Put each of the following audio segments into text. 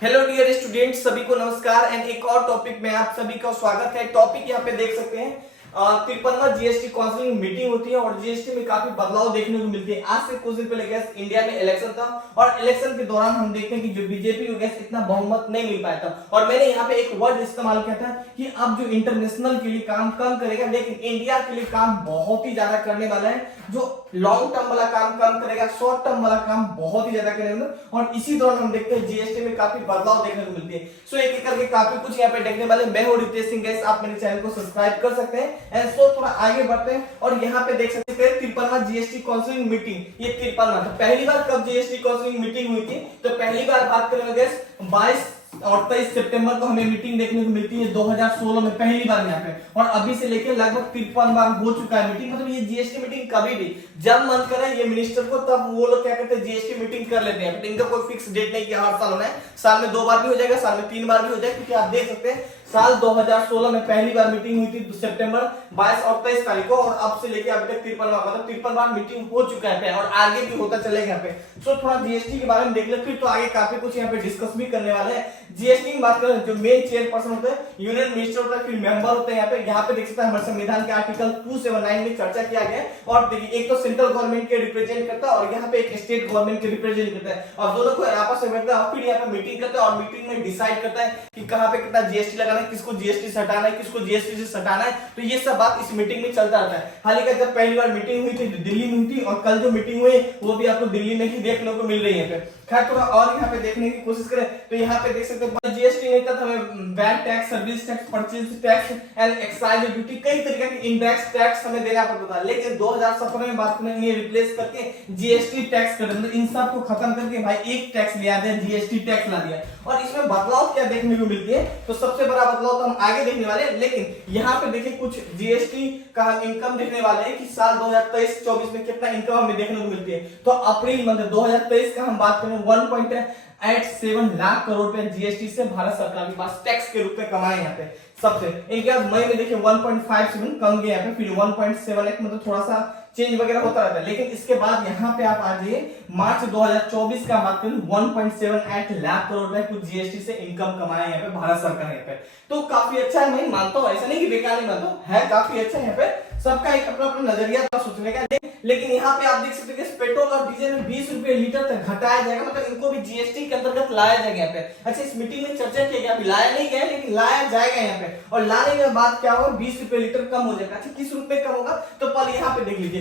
Hello dear student, सभी को नमस्कार एंड एक और टॉपिक में आप सभी का स्वागत है। टॉपिक यहाँ पे देख सकते हैं 53वां जीएसटी काउंसिल मीटिंग होती है और जीएसटी में काफी बदलाव देखने को मिलते हैं। आज से कुछ दिन पहले गैस इंडिया में इलेक्शन था और इलेक्शन के दौरान हम देखते हैं कि जो बीजेपी को गैस इतना बहुमत नहीं मिल पाया था और मैंने यहाँ पे एक वर्ड इस्तेमाल किया था कि अब जो इंटरनेशनल के लिए काम कम करेगा लेकिन इंडिया के लिए काम बहुत ही ज्यादा करने वाला है। जो लॉन्ग टर्म वाला काम कम करेगा, शॉर्ट टर्म वाला काम बहुत ही ज्यादा करेगा और इसी दौरान हम देखते हैं जीएसटी में काफी बदलाव देखने को मिलती है। सो एक एक करके काफी कुछ यहाँ पे देखने वाले। मैं हूं रितेश सिंह, गैस आप मेरे चैनल को सब्सक्राइब कर सकते हैं एंड सो थोड़ा आगे बढ़ते हैं और यहाँ पे देख सकते हैं 53वां जीएसटी काउंसिल मीटिंग। ये 53वां था। पहली बार कब जीएसटी काउंसिल मीटिंग हुई थी तो पहली बार बात करेंगे गैस 22 और 23 सितंबर को हमें मीटिंग देखने को मिलती है 2016 में पहली बार यहाँ पे, और अभी से लेके लगभग 53 बार हो चुका है मीटिंग। मतलब ये जीएसटी मीटिंग कभी भी जब मन करे ये मिनिस्टर को तब वो लोग क्या करते हैं जीएसटी मीटिंग कर लेते हैं। इनका कोई फिक्स डेट नहीं कि हर साल होना है, साल में 2 बार भी हो जाएगा, साल में 3 बार भी हो जाएगा। क्योंकि आप देख सकते हैं साल 2016 में पहली बार मीटिंग हुई थी सितंबर 22 और 23 तारीख को और अब से लेके अभी तक 53 मतलब 53 बार मीटिंग हो चुका है और आगे भी होता चलेगा यहाँ पे। सो थोड़ा जीएसटी के बारे में देख ले, फिर तो आगे काफी कुछ यहाँ पे डिस्कस भी करने वाले हैं। जीएसटी की बात करें जो मेन चेयरपर्सन होते हैं यूनियन मिनिस्टर होता है, फिर मेंबर होते हैं यहाँ पे देख सकते हैं हमारे संविधान के आर्टिकल 279 में चर्चा किया गया है। और देखिए एक तो सेंट्रल गवर्नमेंट के रिप्रेजेंट करता है और यहाँ पे एक स्टेट गवर्नमेंट के रिप्रेजेंट करता है और दोनों को आपस में मिलता है, फिर यहाँ पे मीटिंग करता है और मीटिंग में डिसाइड करता है कि कहाँ पे कितना जीएसटी लगाना है, किसको जीएसटी हटाना है, किसको जीएसटी से हटाना है। तो ये सब बात इस मीटिंग में चलता रहता है। हाल ही जब पहली बार मीटिंग हुई थी दिल्ली में हुई थी और कल जो मीटिंग हुई वो भी आपको दिल्ली में ही देखने को मिल रही है। खैर थोड़ा और यहाँ पे देखने की कोशिश करें तो यहाँ पे देख सकते हैं जीएसटी नहीं था तो हमें VAT tax, service tax, purchase tax and excise duty कई तरीके के इंडायरेक्ट टैक्स हमें देना पड़ता था। लेकिन 2017 में बात करें ये रिप्लेस करके जीएसटी टैक्स कर दिया, इन सब को खत्म करके भाई एक टैक्स लिया दिया, जीएसटी टैक्स ला दिया। और इसमें बदलाव क्या देखने को मिलती है तो सबसे बड़ा बदलाव तो हम आगे देखने वाले हैं, लेकिन यहाँ पे देखिए कुछ जीएसटी का हम इनकम देखने वाले हैं कि साल 2023-24 में कितना इनकम हमें देखने को मिलती है। तो अप्रैल मंथ 2023 का हम बात करें 1.87 लाख करोड़ रुपए जीएसटी से भारत सरकार के पास टैक्स के रूप में कमाए यहाँ पे सबसे। इनके बाद मई में देखिए 1.57 कम गया यहाँ पे, फिर 1.78 मतलब थोड़ा सा चेंज वगैरह होता रहता है। लेकिन इसके बाद यहाँ पे आप आ जाइए मार्च 2024 का बात करें 1.78 लाख करोड़ रुपए कुछ जीएसटी से इनकम कमाया यहाँ पे भारत सरकार यहाँ पे। तो काफी अच्छा है, मैं मानता हूँ, ऐसा नहीं कि बेकार नहीं मानता हूँ, है काफी अच्छा यहाँ पे। सबका एक अपना अपना नजरिया था सोचने का। लेकिन यहाँ पे आप देख सकते हैं पेट्रोल और डीजल में 20 रुपए लीटर तक घटाया जाएगा, मतलब इनको भी जीएसटी के अंतर्गत लाया जाएगा यहाँ पे। अच्छा इस मीटिंग में चर्चा किया गया, अभी लाया नहीं गया लेकिन लाया जाएगा यहाँ पे। और लाने के बाद क्या होगा 20 रुपए लीटर कम हो जाएगा। अच्छा किस रुपए कम होगा तो पहले यहाँ पे देख लीजिए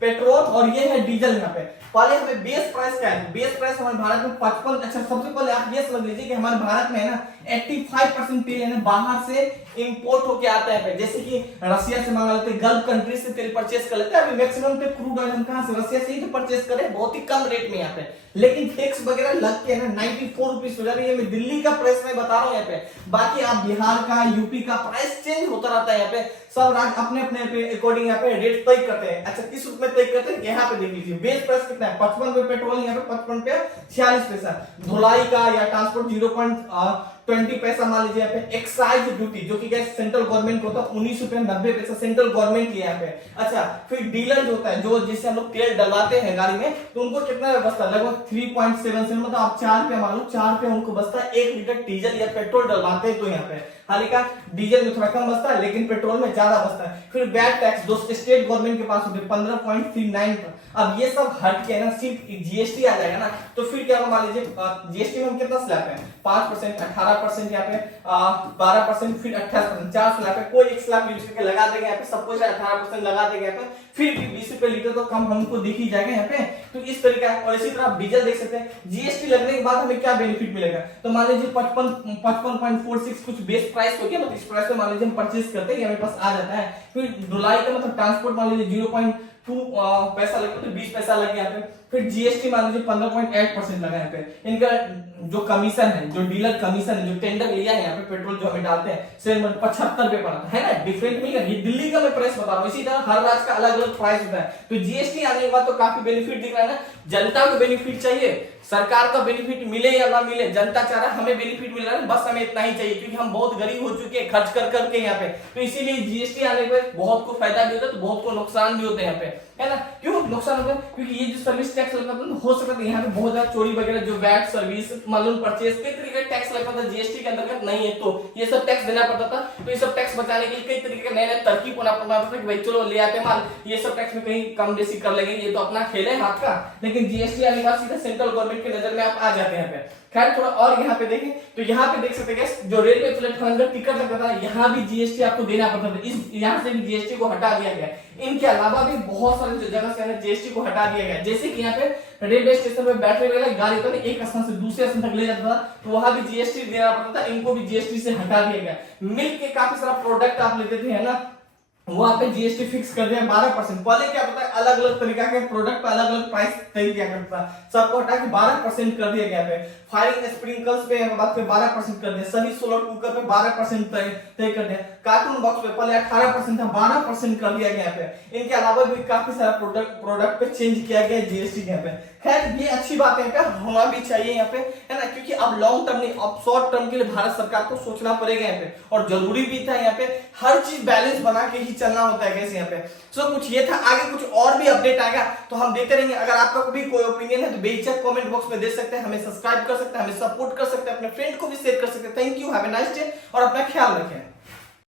पेट्रोल और ये है डीजल। यहाँ पे पहले हमें बेस प्राइस क्या है, बेस प्राइस हमारे भारत में 55। अच्छा सबसे पहले आप ये समझ लीजिए कि हमारे भारत में है ना 85% तेल है ना बाहर से इंपोर्ट होके आता है। जैसे कि रसिया से मंगा लेते हैं, गल्फ कंट्री से तेल परचेस कर लेते हैं। अभी मैक्सिमम पे क्रूड ऑयल हम कहां से, रसिया से ही तो परचेस करें बहुत ही कम रेट में यहाँ पे। लेकिन टैक्स वगैरह लग के ना 94 रुपीज हो जा रही है। मैं दिल्ली का प्राइस मैं बता रहा हूँ यहाँ पे, बाकी आप बिहार का, यूपी का प्राइस चेंज होता रहता है यहाँ पे। सब राज्य अपने अपने अकॉर्डिंग यहाँ पे रेट तय करते हैं। अच्छा किस रूप में तय करते हैं यहाँ पे देख लीजिए। बेस प्राइस कितना है 55 रुपए पेट्रोल, यहाँ पे 55 रुपए 46 पैसा। धुलाई का या ट्रांसपोर्ट 0.20 पैसा मान लीजिए। यहाँ पे एक्साइज ड्यूटी जो कि सेंट्रल गवर्नमेंट को होता है 19 रुपए 90 पैसा सेंट्रल गवर्नमेंट की यहाँ पे। अच्छा फिर डीलर जो होता है जो जिससे हम लोग तेल डलवाते हैं गाड़ी में तो उनको कितना बचता है, लगभग 3.77 मतलब आप 4 रुपए मान लो, 4 रुपए उनको बचता है 1 लीटर डीजल या पेट्रोल डलवाते हैं तो यहाँ पे। हालांकि डीजल में थोड़ा कम बचता है लेकिन पेट्रोल में ज्यादा बचता है। फिर वैट टैक्स जो स्टेट गवर्नमेंट के पास होते हैं 15.39। अब ये सब हट के ना सिर्फ जीएसटी आ जाएगा ना तो फिर क्या मान लीजिए जीएसटी में हम कितना स्लैब है 5%, 18% यहाँ पे 12%, फिर 28%, 4 स्लैब है। कोई एक स्लैब यूज करके लगा देगा यहाँ पे, सब कुछ 18% लगा देगा यहाँ पे, फिर भी 20 रुपए लीटर तो कम हमको दिख ही जाएगा यहाँ पे। तो इस तरीके का। और इसी तरह आप डीजल देख सकते हैं जीएसटी लगने के बाद हमें क्या बेनिफिट मिलेगा तो मान लीजिए 55.46 कुछ बेस प्राइस हो गया, मतलब इस प्राइस पे मान लीजिए हम परचेस करते हैं हमारे पास आ जाता है। फिर ढुलाई का मतलब ट्रांसपोर्ट मान लीजिए 0.2 पैसा लगे तो 20 पैसा लगे यहाँ पे। फिर जीएसटी मान लीजिए 15.8% लगा यहाँ पे। इनका जो कमीशन है, जो डीलर कमीशन है, जो टेंडर लिया है यहाँ पे पेट्रोल जो हमें डालते हैं सिर्फ 75 रुपए पड़ा है ना, डिफरेंट नहीं है। दिल्ली का मैं प्राइस बता रहा हूँ, इसी तरह हर राज्य का अलग अलग प्राइस होता है। तो जीएसटी आने के बाद तो काफी बेनिफिट दिख रहा है ना। जनता को बेनिफिट चाहिए, सरकार का बेनिफिट मिले या ना मिले, जनता चाह रहा है हमें बेनिफिट मिल रहा है, बस हमें इतना ही चाहिए क्योंकि हम बहुत गरीब हो चुके हैं खर्च कर करके यहाँ पे। तो इसीलिए जीएसटी आने पे बहुत को फायदा भी होता है तो बहुत को नुकसान भी होते हैं यहाँ पे। है ना। क्यों नुकसान होता है? क्योंकि ये जो सर्विस टैक्स लगता था हो सकता है यहाँ पे बहुत ज्यादा चोरी वगैरह, जो वैट सर्विस मालूम परचेज कई तरीके का टैक्स लगता था, जीएसटी के अंतर्गत नहीं है तो ये सब टैक्स देना पड़ता था। तो ये सब टैक्स बचाने के लिए कई तरीके के नए नए तरकीब होना पड़ता था कि भाई चलो ले आते माल, ये सब टैक्स में कहीं कम बेसी कर लेंगे, ये तो अपना खेल है हाथ का। लेकिन जीएसटी आने के बाद सीधा सेंट्रल गवर्नमेंट की नजर में आप आ जाते हैं यहाँ पे। खैर थोड़ा और यहाँ पे देखें तो यहाँ पे देख सकते हैं जो रेलवे प्लेटफॉर्म का टिकट लगता था यहाँ भी जीएसटी आपको देना पड़ता था, इस यहाँ से भी जीएसटी को हटा दिया गया। इनके अलावा भी बहुत सारे जगह से जीएसटी को हटा दिया गया, जैसे कि यहाँ पे रेलवे स्टेशन पे बैटरी वाला गाड़ी होता है, एक स्थान से दूसरे स्थान तक ले जाता था तो वहां भी जीएसटी देना पड़ता था, इनको भी जीएसटी से हटा दिया गया। मिल्क के काफी सारा प्रोडक्ट आप लेते थे, है ना, वहां पे जीएसटी फिक्स कर दिया 12%। पहले क्या पता है अलग अलग तरीका के प्रोडक्ट पे अलग अलग प्राइस तय किया करता था, सबको हटा के 12% कर दिया गया पे। फायरिंग स्प्रिंकल्स पे बात पे 12% कर दिया, सभी सोलर कुकर पे 12% तय कर दिया, कार्टून बॉक्स पे पहले 18% था 12% कर दिया गया पे। इनके अलावा भी काफी सारा प्रोडक्ट पे चेंज किया गया जीएसटी यहाँ पे। खैर ये अच्छी बात है, यहाँ पे होना भी चाहिए यहाँ पे, है ना, क्योंकि अब लॉन्ग टर्म नहीं अब शॉर्ट टर्म के लिए भारत सरकार को सोचना पड़ेगा यहाँ पे, और जरूरी भी था यहाँ पे, हर चीज बैलेंस बना के ही चलना होता है कैसे यहाँ पे। सो कुछ ये था, आगे कुछ और भी अपडेट आएगा तो हम देते रहेंगे। अगर आपका भी कोई ओपिनियन है तो बेझिझक कमेंट बॉक्स में दे सकते हैं, हमें सब्सक्राइब कर सकते हैं, हमें सपोर्ट कर सकते हैं, अपने फ्रेंड को भी शेयर कर सकते हैं। Thank you, have a nice day और अपना ख्याल रखें।